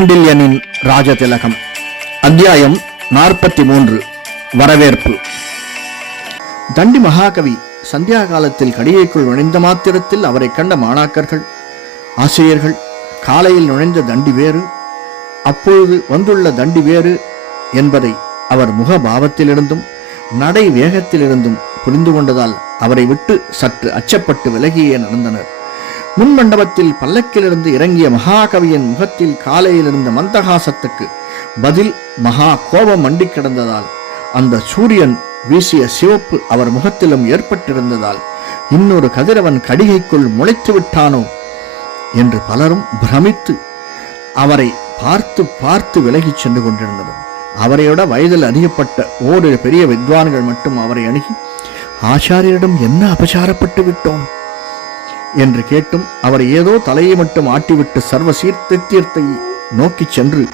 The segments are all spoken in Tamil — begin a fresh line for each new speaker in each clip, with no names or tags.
சாண்டில்யனின் ராஜதிலகம். அத்தியாயம் நாற்பத்தி மூன்று வரவேற்பு. தண்டி மகாகவி சந்தியா காலத்தில் கடிகைக்குள் நுழைந்த மாத்திரத்தில் அவரை கண்ட மாணாக்கர்கள் ஆசிரியர்கள் காலையில் நுழைந்த தண்டி வேறு அப்பொழுது வந்துள்ள தண்டி வேறு என்பதை அவர் முகபாவத்திலிருந்தும் நடை வேகத்திலிருந்தும் புரிந்து கொண்டதால் அவரை விட்டு சற்று அச்சப்பட்டு விலகியே நடந்தனர். முன் மண்டபத்தில் பல்லக்கிலிருந்து இறங்கிய மகாகவியின் முகத்தில் காலையில் இருந்த மந்தகாசத்துக்கு பதில் மகா கோபம் மண்டி கிடந்ததால் அந்த சூரியன் வீசிய சிவப்பு அவர் முகத்திலும் ஏற்பட்டிருந்ததால் இன்னொரு கதிரவன் கடிகைக்குள் முளைத்து விட்டானோ என்று பலரும் பிரமித்து அவரை பார்த்து பார்த்து விலகிச் சென்று கொண்டிருந்தனர். அவரையோட வயதில் அறியப்பட்ட ஓரிரு பெரிய வித்வான்கள் மட்டும் அவரை அணுகி ஆச்சாரியரிடம் என்ன அபசாரப்பட்டு விட்டோம்? என்று கேட்டும் அவர் ஏதோ தலையை மட்டும் ஆட்டிவிட்டு சர்வ சீர்திருத்தத்தை நோக்கிச் சென்று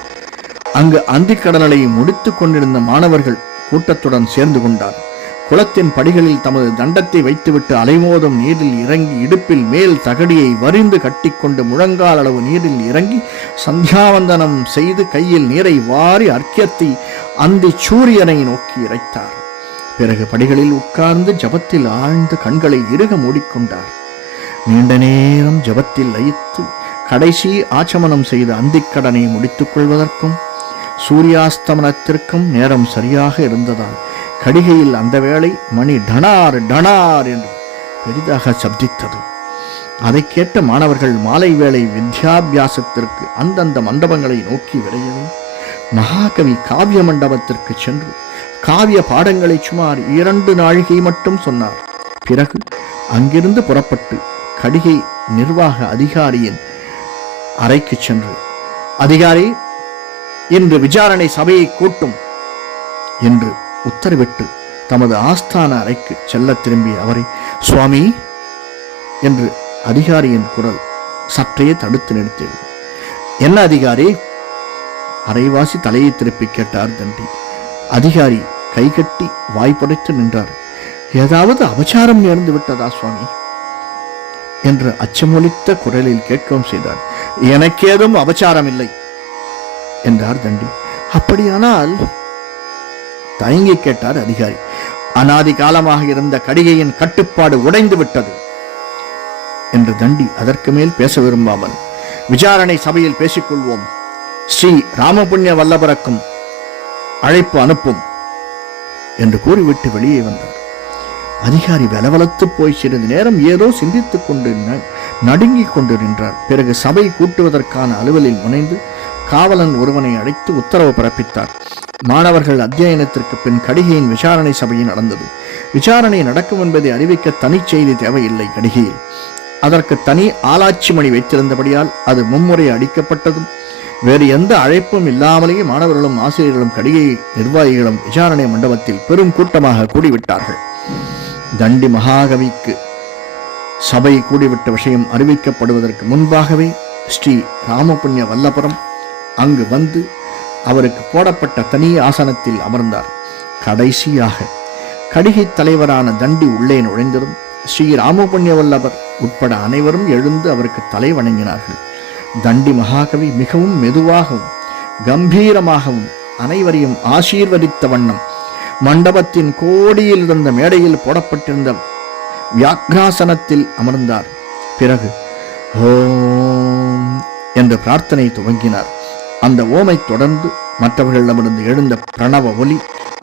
அங்கு அந்திக்கடலை முடித்துக் கொண்டிருந்த மாணவர்கள் கூட்டத்துடன் சேர்ந்து கொண்டார். குளத்தின் படிகளில் தமது தண்டத்தை வைத்துவிட்டு அலைமோதும் நீரில் இறங்கி இடுப்பில் மேல் தகடியை வரிந்து கட்டிக்கொண்டு முழங்கால் அளவு நீரில் இறங்கி சந்தியாவந்தனம் செய்து கையில் நீரை வாரி அர்க்கியத்தை அந்தி சூரியனை நோக்கி இறைத்தார். பிறகு படிகளில் உட்கார்ந்து ஜபத்தில் ஆழ்ந்து கண்களை இறுக மூடிக்கொண்டார். நீண்ட நேரம் ஜபத்தில் லயித்து கடைசி ஆச்சமனம் செய்த அந்திக்கடனை முடித்துக் கொள்வதற்கும் சூரியாஸ்தமனத்திற்கும் நேரம் சரியாக இருந்ததால் கடிகையில் அந்த வேளை மணி டனார் டனார் என்று பெரிதாக சப்தித்தது. அதை கேட்ட மாணவர்கள் மாலை வேளை வித்யாபியாசத்திற்கு அந்தந்த மண்டபங்களை நோக்கி விரையவே மகாகவி காவிய மண்டபத்திற்கு சென்று காவிய பாடங்களை சுமார் இரண்டு நாழிகை மட்டும் சொன்னார். பிறகு அங்கிருந்து புறப்பட்டு கடிகை நிர்வாக அதிகாரியின் அறைக்கு சென்று அதிகாரி இன்று விசாரணை சபையை கூட்டும் என்று உத்தரவிட்டு தமது ஆஸ்தான அறைக்கு செல்லத் திரும்பிய அவரை சுவாமி என்று அதிகாரியின் குரல் சற்றையே தடுத்து நிறுத்தியது. என்ன அதிகாரி? அரைவாசி தலையை திருப்பி கேட்டார் தண்டி அதிகாரி கைகட்டி வாய்ப்படைத்து நின்றார். ஏதாவது அபச்சாரம் நேர்ந்து விட்டதா சுவாமி? என்று அச்சமொழித்த குரலில் கேட்கவும் செய்தார் எனக்கேதும் அபச்சாரம் இல்லை என்றார் தண்டி. அப்படியானால் தயங்கி கேட்டார் அதிகாரி. அனாதி காலமாக இருந்த கடிகையின் கட்டுப்பாடு உடைந்து விட்டது என்று தண்டி அதற்கு மேல் பேச விரும்பாமல் விசாரணை சபையில் பேசிக்கொள்வோம். ஸ்ரீ ராமபுண்ணிய வல்லபரக்கும் அழைப்பு அனுப்பும் என்று கூறிவிட்டு வெளியே வந்தார். அதிகாரி வலவலத்து போய் சிறிது நேரம் ஏதோ சிந்தித்துக் கொண்டு ந- நடுங்கிக் கொண்டு நின்றார். பிறகு சபை கூட்டுவதற்கான அலுவலில் முனைந்து காவலன் ஒருவனை அழைத்து உத்தரவு பிறப்பித்தார். மாணவர்கள் அத்தியாயனத்திற்கு பின் கடிகையின் விசாரணை சபையில் நடந்தது. விசாரணை நடக்கும் என்பதை அறிவிக்க தனிச்செய்தி தேவையில்லை கடிகையில். அதற்கு தனி ஆளாட்சி மணி வைத்திருந்தபடியால் அது மும்முறை அடிக்கப்பட்டதும் வேறு எந்த அழைப்பும் இல்லாமலேயே மாணவர்களும் ஆசிரியர்களும் கடிகை நிர்வாகிகளும் விசாரணை மண்டபத்தில் பெரும் கூட்டமாக கூடிவிட்டார்கள். தண்டி மகாகவிக்கு சபை கூடிவிட்ட விஷயம் அறிவிக்கப்படுவதற்கு முன்பாகவே ஸ்ரீ ராமபுண்ணிய வல்லபுரம் அங்கு வந்து அவருக்கு போடப்பட்ட தனி ஆசனத்தில் அமர்ந்தார். கடைசியாக கடிகை தலைவரான தண்டி உள்ளே நுழைந்ததும் ஸ்ரீ ராமபுண்ணிய வல்லபர் உட்பட அனைவரும் எழுந்து அவருக்கு தலை வணங்கினார்கள். தண்டி மகாகவி மிகவும் மெதுவாகவும் கம்பீரமாகவும் அனைவரையும் ஆசீர்வதித்த வண்ணம் மண்டபத்தின் கோடியில் இருந்த மேடையில் போடப்பட்டிருந்த வியாக்ராசனத்தில் அமர்ந்தார். பிறகு ஓம் என்ற பிரார்த்தனை துவங்கினார். அந்த ஓமை தொடர்ந்து மற்றவர்களிடமிருந்து எழுந்த பிரணவ ஒலி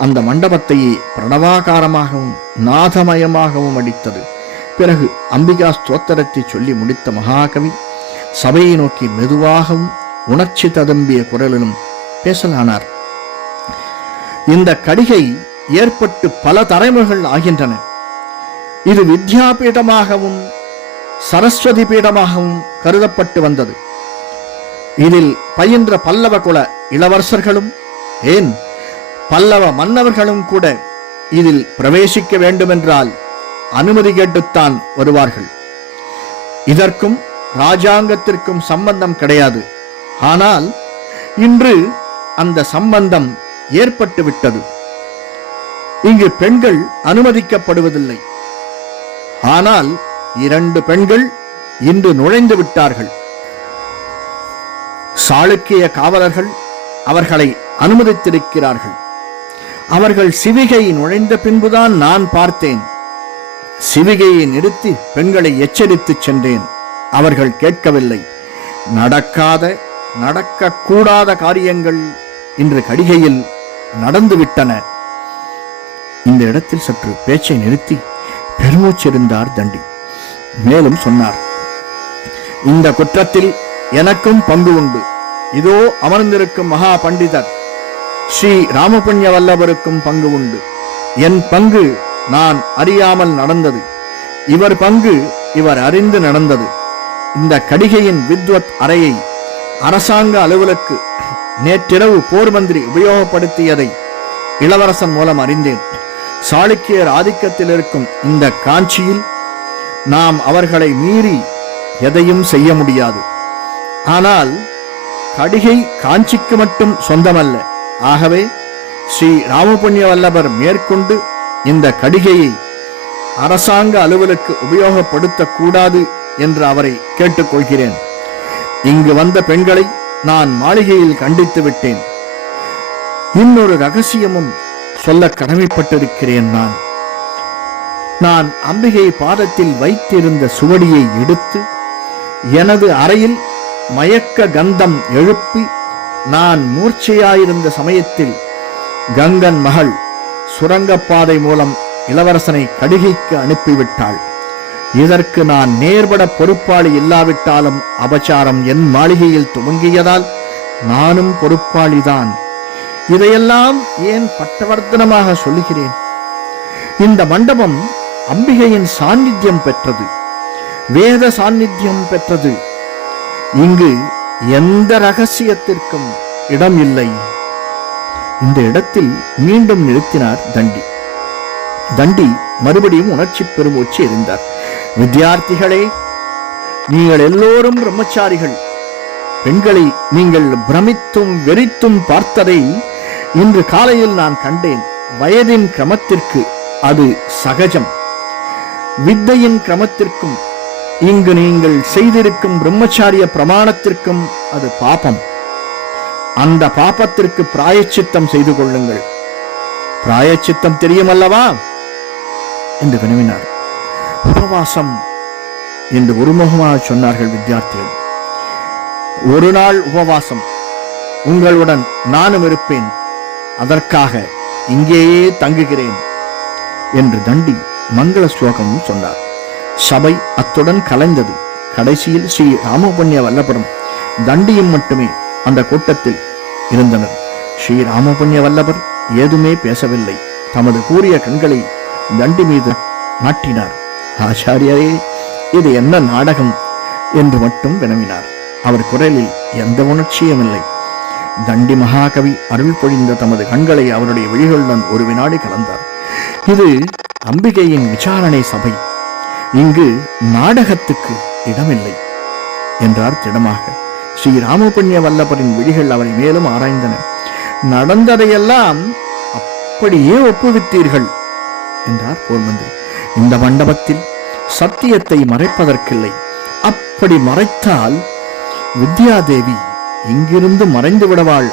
அந்த மண்டபத்தையே பிரணவாகாரமாகவும் நாதமயமாகவும் அடித்தது. பிறகு அம்பிகா ஸ்தோத்திரத்தை சொல்லி முடித்த மகாகவி சபையை நோக்கி மெதுவாகவும் உணர்ச்சி ததும்பிய குரலிலும் பேசலானார். இந்த கடிகை ஏற்பட்டு பல தலைமுறைகள் ஆகின்றன. இது வித்யா பீடமாகவும் சரஸ்வதி பீடமாகவும் கருதப்பட்டு வந்தது. இதில் பயின்ற பல்லவ குல இளவரசர்களும் ஏன் பல்லவ மன்னவர்களும் கூட இதில் பிரவேசிக்க வேண்டுமென்றால் அனுமதி கேட்டுத்தான் வருவார்கள். இதற்கும் ராஜாங்கத்திற்கும் சம்பந்தம் கிடையாது. ஆனால் இன்று அந்த சம்பந்தம் ஏற்பட்டு விட்டது இங்கு பெண்கள் அனுமதிக்கப்படுவதில்லை. ஆனால் இரண்டு பெண்கள் இன்று நுழைந்து விட்டார்கள். சாளுக்கிய காவலர்கள் அவர்களை அனுமதித்திருக்கிறார்கள். அவர்கள் சிவிகை நுழைந்த பின்புதான் நான் பார்த்தேன். சிவிகையை நிறுத்தி பெண்களை எச்சரித்துச் சென்றேன். அவர்கள் கேட்கவில்லை. நடக்காத நடக்கக்கூடாத காரியங்கள் இன்று கடிகையில் நடந்துவிட்டன. இந்த இடத்தில் சற்று பேச்சை நிறுத்தி பெருமூச்சிருந்தார் தண்டி. மேலும் சொன்னார் இந்த குற்றத்தில் எனக்கும் பங்கு உண்டு. இதோ அமர்ந்திருக்கும் மகா பண்டிதர் ஸ்ரீ ராமபுண்ய வல்லவருக்கும் பங்கு உண்டு. என் பங்கு நான் அறியாமல் நடந்தது. இவர் பங்கு இவர் அறிந்து நடந்தது. இந்த கடிகையின் வித்வத் அறையை அரசாங்க அலுவலுக்கு நேற்றிரவு போர் மந்திரி உபயோகப்படுத்தியதை இளவரசன் மூலம் அறிந்தேன். சாளுக்கியர் ஆதிக்கத்தில் இருக்கும் இந்த காஞ்சியில் நாம் அவர்களை மீறி எதையும் செய்ய முடியாது. ஆனால் கடிகை காஞ்சிக்கு மட்டும் சொந்தமல்ல. ஆகவே ஸ்ரீ ராமபுண்ணிய வல்லவர் மேற்கொண்டு இந்த கடிகையை அரசாங்க அலுவலுக்கு உபயோகப்படுத்தக்கூடாது என்று அவரை கேட்டுக்கொள்கிறேன். இங்கு வந்த பெண்களை நான் மாளிகையில் கண்டித்து விட்டேன். இன்னொரு ரகசியமும் சொல்ல கடமைப்பட்டிருக்கிறேன் நான். நான் அம்பிகை பாதத்தில் வைத்திருந்த சுவடியை எடுத்து எனது அறையில் மயக்க கந்தம் எழுப்பி நான் மூர்ச்சையாயிருந்த சமயத்தில் கங்கன் மகள் சுரங்கப்பாதை மூலம் இளவரசனை கடுகைக்கு அனுப்பிவிட்டாள். இதற்கு நான் நேர்பட பொறுப்பாளி இல்லாவிட்டாலும் அபச்சாரம் என் மாளிகையில் துவங்கியதால் நானும் பொறுப்பாளிதான். இதையெல்லாம் ஏன் பட்டவர்த்தனமாக சொல்லுகிறேன்? இந்த மண்டபம் அம்பிகையின் சாநித்தியம் பெற்றது. வேத சாநித்தியம் பெற்றது. இங்கு எந்த ரகசியத்திற்கும் இடம் இல்லை இந்த இடத்தில் மீண்டும் நிறுத்தினார் தண்டி. தண்டி மறுபடியும் உணர்ச்சி பெருமூச்சு எறிந்தார் வித்தியார்த்திகளே நீங்கள் எல்லோரும் பிரம்மச்சாரிகள். பெண்களை நீங்கள் பிரமித்தும் வெறித்தும் பார்த்ததை இன்று காலையில் நான் கண்டேன். வயதின் கிரமத்திற்கு அது சகஜம். வித்தையின் கிரமத்திற்கும் இங்கு நீங்கள் செய்திருக்கும் பிரம்மச்சாரிய பிரமாணத்திற்கும் அது பாபம். அந்த பாபத்திற்கு பிராயச்சித்தம் செய்து கொள்ளுங்கள். பிராயச்சித்தம் தெரியுமல்லவா? என்று வினவினார். உபவாசம் என்று ஒருமுகமாக சொன்னார்கள் வித்தியார்த்திகள் ஒரு நாள் உபவாசம். உங்களுடன் நானும் இருப்பேன். அதற்காக இங்கேயே தங்குகிறேன் என்று தண்டி மங்கள ஸ்லோகமும் சொன்னார். சபை அத்துடன் கலைந்தது. கடைசியில் ஸ்ரீ ராமபுண்ணிய வல்லபுரம் தண்டியும் மட்டுமே அந்த கூட்டத்தில் இருந்தனர். ஸ்ரீ ராமபுண்ணிய வல்லபர் ஏதுமே பேசவில்லை. தமது கூறிய கண்களை தண்டி மீது நாட்டினார் ஆச்சாரியரே இது என்ன நாடகம்? என்று மட்டும் வினவினார். அவர் குரலில் எந்த உணர்ச்சியும் இல்லை. தண்டி மகாகவி அருள் பொழிந்த தமது கண்களை அவருடைய விழிகளுடன் ஒரு வினாடி கலந்தார். இது அம்பிகையின் விசாரணை சபை. இங்கு நாடகத்துக்கு இடமில்லை என்றார் திடமாக. ஸ்ரீ ராமபுண்ணிய வல்லபரின் விழிகள் அவரை மேலும் ஆராய்ந்தன. நடந்ததையெல்லாம் அப்படியே ஒப்புவித்தீர்கள் என்றார் போர்மந்திரி. இந்த மண்டபத்தில் சத்தியத்தை மறைப்பதற்கில்லை. அப்படி மறைத்தால் வித்யாதேவி இங்கிருந்து மறைந்து விடுவாள்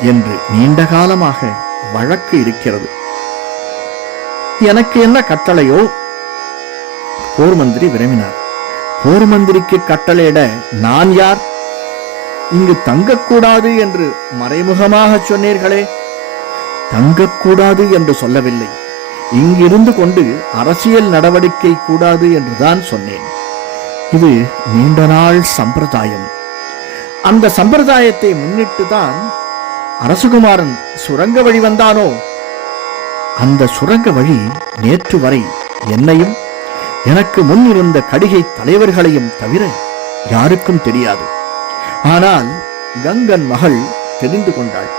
என்று நீண்ட காலமாக வழக்கு இருக்கிறது. எனக்கு என்ன கட்டளையோ? போர் மந்திரி விரும்பினார் போர் மந்திரிக்கு கட்டளையிட நான் யார்? இங்கு தங்கக்கூடாது என்று மறைமுகமாக சொன்னீர்களே. தங்கக்கூடாது என்று சொல்லவில்லை. இங்கிருந்து கொண்டு அரசியல் நடவடிக்கை கூடாது என்றுதான் சொன்னேன். இது நீண்ட நாள் சம்பிரதாயம். அந்த சம்பிரதாயத்தை முன்னிட்டு தான் அரசகுமாரன் சுரங்க வழி வந்தானோ? அந்த சுரங்க வழி நேற்று வரை என்னையும் எனக்கு முன் இருந்த கடிகை தலைவர்களையும் தவிர யாருக்கும் தெரியாது. ஆனால் கங்கன் மகள் தெரிந்து கொண்டாள்.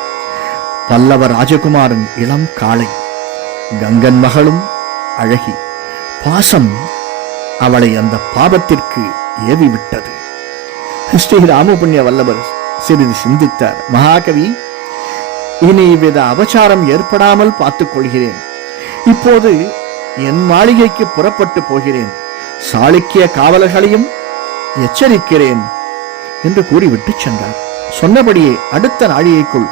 பல்லவ ராஜகுமாரன் இளம் காளை. கங்கன் மகளும் அழகி. பாசம் அவளை அந்த பாபத்திற்கு ஏவி விட்டது ஸ்ரீ ராமபுண்ணிய வல்லவர் சிறிது சிந்தித்தார். மகாகவி இனி இவ்வித அபச்சாரம் ஏற்படாமல் பார்த்துக் கொள்கிறேன். இப்போது என் மாளிகைக்கு புறப்பட்டு போகிறேன். சாளுக்கிய காவலர்களையும் எச்சரிக்கிறேன் என்று கூறிவிட்டு சென்றார். சொன்னபடியே அடுத்த நாழிகைக்குள்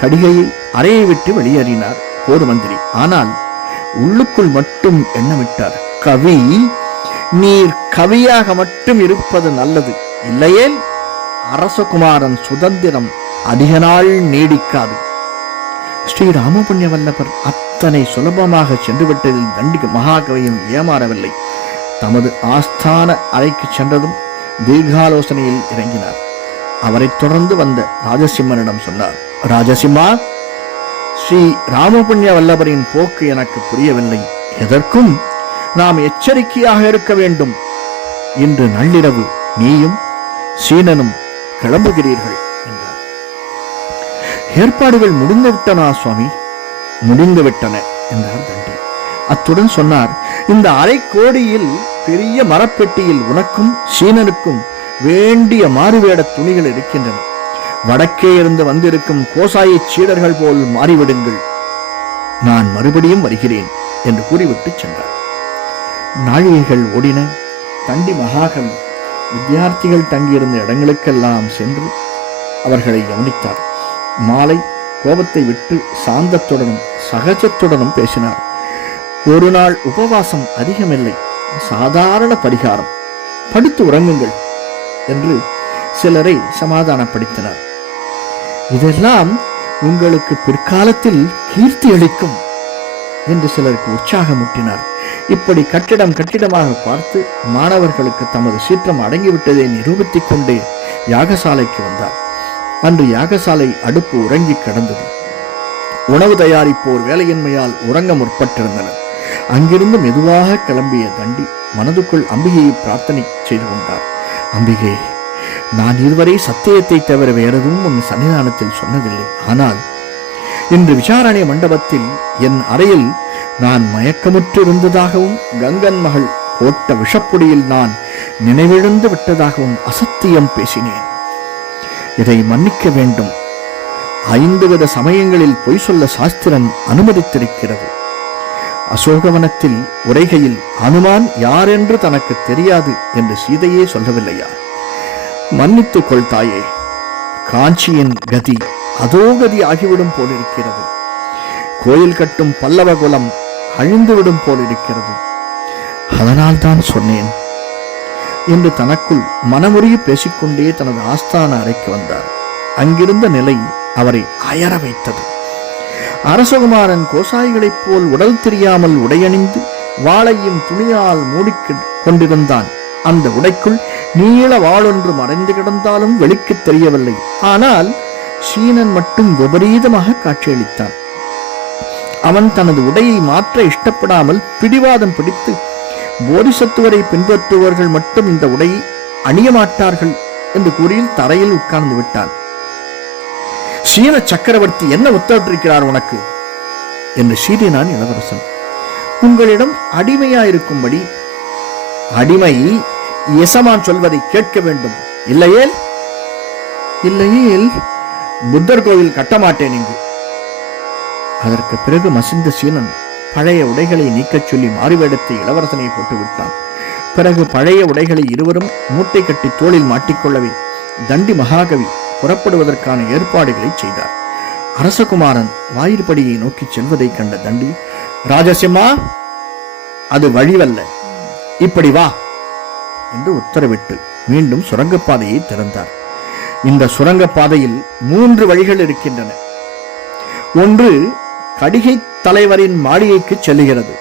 கடிகையை அறையை விட்டு வெளியேறினார். போர் மந்திரி. ஆனால் உள்ளுக்குள் மட்டும் எண்ணமிட்டார். கவி நீர் கவியாக மட்டும் இருப்பது நல்லது. இல்லையேல் அரசகுமாரன் சுதந்திரம் அதிக நாள் நீடிக்காது. ஸ்ரீ ராமபுண்ணிய வல்லவர் அத்தனை சுலபமாக சென்றுவிட்டதில் தண்டிக்க மகாகவியும் ஏமாறவில்லை. தமது ஆஸ்தான அறைக்கு சென்றதும் தீர்காலோசனையில் இறங்கினார். அவரைத் தொடர்ந்து வந்த ராஜசிம்மனிடம் சொன்னார் ராஜசிம்மா ஸ்ரீ ராமபுண்ணிய வல்லவரின் போக்கு எனக்கு புரியவில்லை. எதற்கும் நாம் எச்சரிக்கையாக இருக்க வேண்டும். இன்று நள்ளிரவு நீயும் சீனனும் கிளம்புகிறீர்கள் என்றார். ஏற்பாடுகள் முடிந்துவிட்டனா சுவாமி? முடிந்துவிட்டன என்றார் தண்டி. அத்துடன் சொன்னார் இந்த அரை கோடியில் பெரிய மரப்பெட்டியில் உனக்கும் சீனனுக்கும் வேண்டிய மாறுவேட துணிகள் இருக்கின்றன. வடக்கே இருந்து வந்திருக்கும் கோசாயை சீடர்கள் போல் மாறிவிடுங்கள். நான் மறுபடியும் வருகிறேன் என்று கூறிவிட்டு சென்றார். நாழிகைகள் ஓடின. தண்டி மகாகவி வித்தியார்த்திகள் தங்கியிருந்த இடங்களுக்கெல்லாம் சென்று அவர்களை கவனித்தார். மாலை கோபத்தை விட்டு சாந்தத்துடனும் சகஜத்துடனும் பேசினார். ஒரு நாள் உபவாசம் அதிகமில்லை. சாதாரண பரிகாரம். படுத்து உறங்குங்கள் என்று சிலரை சமாதானப்படுத்தினார். இதெல்லாம் உங்களுக்கு பிற்காலத்தில் கீர்த்தி அளிக்கும் என்று சிலருக்கு உற்சாகமூட்டினார். இப்படி கட்டிடம் கட்டிடமாக பார்த்து மாணவர்களுக்கு தமது சீற்றம் அடங்கிவிட்டதை நிரூபித்துக் கொண்டே யாகசாலைக்கு வந்தார். அன்று யாகசாலை அடுப்பு உறங்கி கிடந்தது. உணவு தயாரிப்போர் வேலையின்மையால் உறங்க முற்பட்டிருந்தனர். அங்கிருந்து மெதுவாக கிளம்பிய தண்டி மனதுக்குள் அம்பிகையை பிரார்த்தனை செய்து கொண்டார். அம்பிகை நான் இதுவரை சத்தியத்தை தவிர வேறதும் உன் சன்னிதானத்தில் சொன்னதில்லை. ஆனால் இன்று விசாரணை மண்டபத்தில் என் அறையில் நான் மயக்கமுற்று இருந்ததாகவும் கங்கன் மகள் போட்ட விஷப்பொடியில் நான் நினைவிழந்து விட்டதாகவும் அசத்தியம் பேசினேன். இதை மன்னிக்க வேண்டும். ஐந்து வித சமயங்களில் பொய் சொல்ல சாஸ்திரம் அனுமதித்திருக்கிறது. அசோகவனத்தில் உரைகையில் அனுமான் யாரென்று தனக்கு தெரியாது என்று சீதையே சொல்லவில்லையா? மன்னித்துக் கொள் தாயே. காஞ்சியின் கதி அதோ கதி ஆகிவிடும் போலிருக்கிறது. கோயில் கட்டும் பல்லவ குலம் அழிந்துவிடும் போலிருக்கிறது. அதனால் தான் சொன்னேன். என்று தனக்குள் மனமுறிய பேசிக்கொண்டே தனது ஆஸ்தான அறைக்கு வந்தார். அங்கிருந்த நிலை அவரை அயர வைத்தது. அரசகுமாரன் கோசாய்களைப் போல் உடல் தெரியாமல் உடையணிந்து வாளையும் துணியால் மூடிக் கொண்டிருந்தான் அந்த உடைக்குள் நீள வாளொன்று மறைந்து கிடந்தாலும் வெளிக்குத் தெரியவில்லை. ஆனால் சீனன் மட்டும் விபரீதமாக காட்சியளித்தான். அவன் தனது உடையை மாற்ற இஷ்டப்படாமல் பிடிவாதம் பிடித்து போதிசத்துவரை பின்பற்றுபவர்கள் மட்டும் இந்த உடையை அணிய மாட்டார்கள் என்று கூறியில் தரையில் உட்கார்ந்து விட்டான். சீன சக்கரவர்த்தி என்ன உத்தரவிட்டிருக்கிறார் உனக்கு? என்று சீறினான் இளவரசன். உங்களிடம் அடிமையாயிருக்கும்படி. அடிமை? எசமான் சொல்வதை கேட்க வேண்டும். இல்லையேல் இல்லையேல் புத்தர் கோவில் கட்டமாட்டேன் அதற்கு பிறகு மசிந்த சீனன் பழைய உடைகளை நீக்கச் சொல்லி மாறுவேடத்தை இளவரசனை போட்டு விட்டான் பிறகு பழைய உடைகளை இருவரும் மூட்டை கட்டி தோளில் மாட்டிக்கொள்ளவே தண்டி மகாகவி புறப்படுவதற்கான ஏற்பாடுகளை செய்தார். அரசகுமாரன் வாயிற்படியை நோக்கி செல்வதைக் கண்ட தண்டி ராஜசிம்மா அது வழிவல்ல. இப்படி வா. என்று உத்தரவிட்டு மீண்டும் சுரங்கப்பாதையை திறந்தார். இந்த சுரங்கப்பாதையில் மூன்று வழிகள் இருக்கின்றன. ஒன்று கடிகை தலைவரின் மாளிகைக்கு செல்லுகிறது.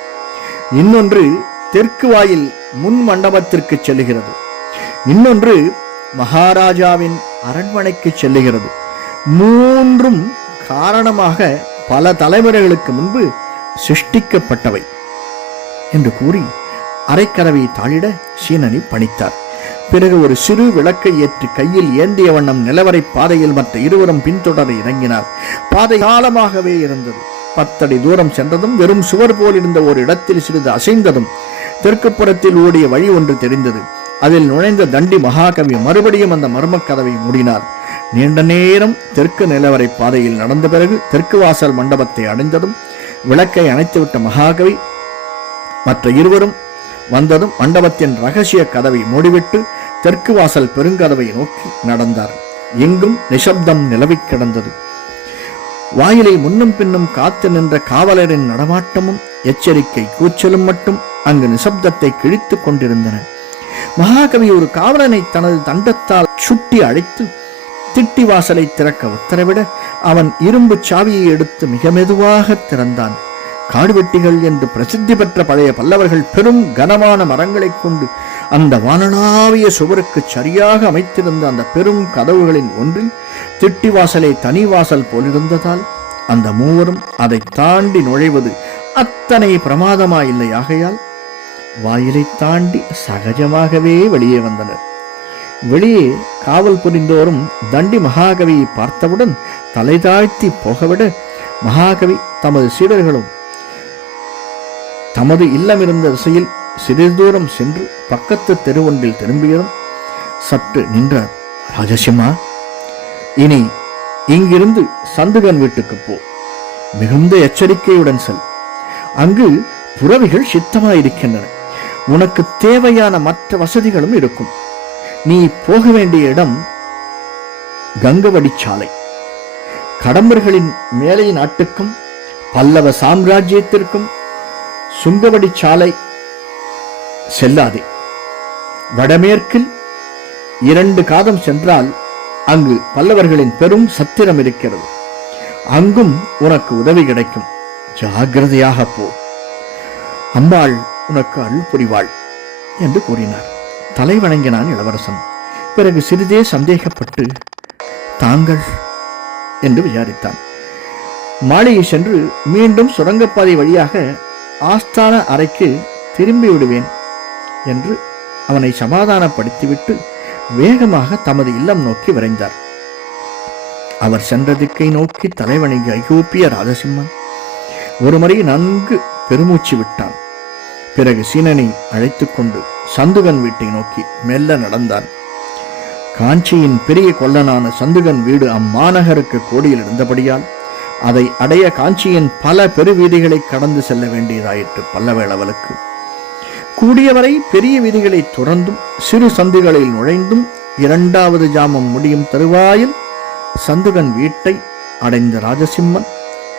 இன்னொன்று தெற்கு வாயில் முன் மண்டபத்திற்கு செல்லுகிறது. இன்னொன்று மகாராஜாவின் அரண்மனைக்கு செல்லுகிறது. மூன்றும் காரணமாக பல தலைமுறைகளுக்கு முன்பு சிருஷ்டிக்கப்பட்டவை என்று கூறி அரைக்கரவை தாளிட சீனனை பணித்தார். பிறகு ஒரு சிறு விளக்கை ஏற்றி கையில் ஏந்திய வண்ணம் நிலவரை பாதையில் மற்ற இருவரும் பின்தொடர இறங்கினார். பாதை காலமாகவே இருந்தது. பத்தடி தூரம் சென்றதும் வெறும் சுவர் போல் இருந்த ஒரு இடத்தில் சிறிது அசைந்ததும் தெற்கு புறத்தில் ஓடிய வழி ஒன்று தெரிந்தது. அதில் நுழைந்த தண்டி மகாகவி மறுபடியும் அந்த மர்மக் கதவை மூடினார். நீண்ட நேரம் தெற்கு நிலவரை பாதையில் நடந்த பிறகு தெற்கு வாசல் மண்டபத்தை அடைந்ததும் விளக்கை அணைத்துவிட்ட மகாகவி மற்ற இருவரும் வந்ததும் மண்டபத்தின் ரகசிய கதவை மூடிவிட்டு தெற்கு வாசல் பெருங்கதவை நோக்கி நடந்தார். எங்கும் நிசப்தம் நிலவி கிடந்தது. வாயிலை முன்னும் பின்னும் காத்து நின்ற காவலரின் நடமாட்டமும் எச்சரிக்கை கூச்சலும் மட்டும் அங்கு நிசப்தத்தை கிழித்துக் கொண்டிருந்தன. மகாகவி ஒரு காவலனை தனது தண்டத்தால் சுட்டி அழைத்து திட்டி வாசலை திறக்க உத்தரவிட அவன் இரும்பு சாவியை எடுத்து மிக மெதுவாக திறந்தான். காடுவெட்டிகள் என்று பிரசித்தி பெற்ற பழைய பல்லவர்கள் பெரும் கனமான மரங்களைக் கொண்டு அந்த வானனாவிய சுவருக்கு சரியாக அமைத்திருந்த அந்த பெரும் கதவுகளின் ஒன்றில் திட்டி வாசலை தனி வாசல் போலிருந்ததால் அந்த மூவரும் அதை தாண்டி நுழைவது அத்தனை பிரமாதமாயில்லை. ஆகையால் வாயிலை தாண்டி சகஜமாகவே வெளியே வந்தனர். வெளியே காவல் புரிந்தோரும் தண்டி மகாகவியை பார்த்தவுடன் தலை தாழ்த்தி போகவிட மகாகவி தமது சீடர்களும் தமது இல்லம் இருந்த திசையில் சிறிது தூரம் சென்று பக்கத்து தெருவொன்றில் திரும்பியதும் சற்று நின்றார் ராஜசிம்மா. இனி இங்கிருந்து சந்துகன் வீட்டுக்கு போ. மிகுந்த எச்சரிக்கையுடன் செல். அங்கு புறவிகள் சித்தமாயிருக்கின்றன. உனக்கு தேவையான மற்ற வசதிகளும் இருக்கும். நீ போக வேண்டிய இடம் கங்கவடி சாலை கடம்பர்களின் மேலை நாட்டுக்கும் பல்லவ சாம்ராஜ்யத்திற்கும் சுங்கவடி சாலை செல்லாதே. வடமேற்கில் இரண்டு காதம் சென்றால் அங்கு பல்லவர்களின் பெரும் சத்திரம் இருக்கிறது. அங்கும் உனக்கு உதவி கிடைக்கும். ஜாகிரதையாக போ. அம்பாள் உனக்கு அருள் புரிவாள் என்று கூறினார். தலை வணங்கினான் இளவரசன். பிறகு சிறிதே சந்தேகப்பட்டு தாங்கள் என்று விசாரித்தான். மாளிகை சென்று மீண்டும் சுரங்கப்பாதை வழியாக ஆஸ்தான அறைக்கு திரும்பி விடுவேன் என்று அவனை சமாதானப்படுத்திவிட்டு வேகமாக தமது இல்லம் நோக்கி விரைந்தார். அவர் சென்ற திக்கை நோக்கி தலைவணங்கி ஐகோப்பிய ராஜசிம்மன். ஒருமுறை நன்கு பெருமூச்சு விட்டான். பிறகு சீனனை அழைத்து கொண்டு சந்துகன் வீட்டை நோக்கி மெல்ல நடந்தான். காஞ்சியின் பெரிய கொல்லனான சந்துகன் வீடு அம்மாநகருக்கு கோடியில் இருந்தபடியால் அதை அடைய காஞ்சியின் பல பெருவீதிகளை கடந்து செல்ல வேண்டியதாயிற்று பல்லவேளவலுக்கு கூடியவரை பெரிய வீதிகளை துறந்தும் சிறு சந்துகளில் நுழைந்தும் இரண்டாவது ஜாமம் முடியும் தருவாயில் சந்துகன் வீட்டை அடைந்த ராஜசிம்மன்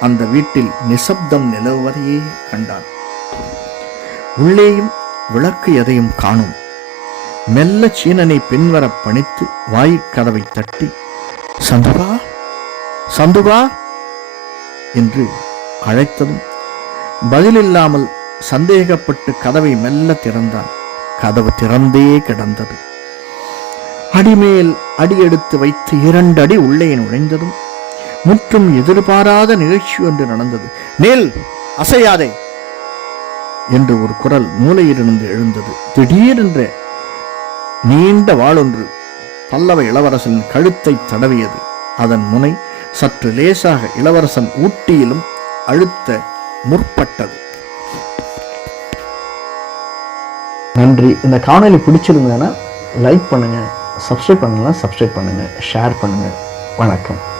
அந்த வீட்டில் நிசப்தம் நிலவுவதையே கண்டான். உள்ளேயும் விளக்கு எதையும் காணும். மெல்ல சீனனை பின்வரப் பணித்து வாயிற்கதவை தட்டி சந்துவா சந்துவா என்று அழைத்ததும் பதிலில்லாமல் சந்தேகப்பட்டு கதவை மெல்ல திறந்தான். கதவு திறந்தே கிடந்தது. அடிமேல் அடியெடுத்து வைத்து இரண்டு அடி உள்ளே நுழைந்ததும் முற்றும் எதிர்பாராத நிகழ்ச்சி ஒன்று நடந்தது. நேல் அசையாதே! என்று ஒரு குரல் மூலையிலிருந்து எழுந்தது. திடீரென்ற நீண்ட வாளொன்று பல்லவ இளவரசன் கழுத்தை தடவியது. அதன் முனை சற்று லேசாக இளவரசன் ஊட்டியிலும் அழுத்த முற்பட்டது.
நன்றி. இந்த காணொலி பிடிச்சிருந்தேன்னா லைக் பண்ணுங்கள் சப்ஸ்கிரைப் பண்ணலாம் சப்ஸ்கிரைப் பண்ணுங்கள் ஷேர் பண்ணுங்கள் வணக்கம்.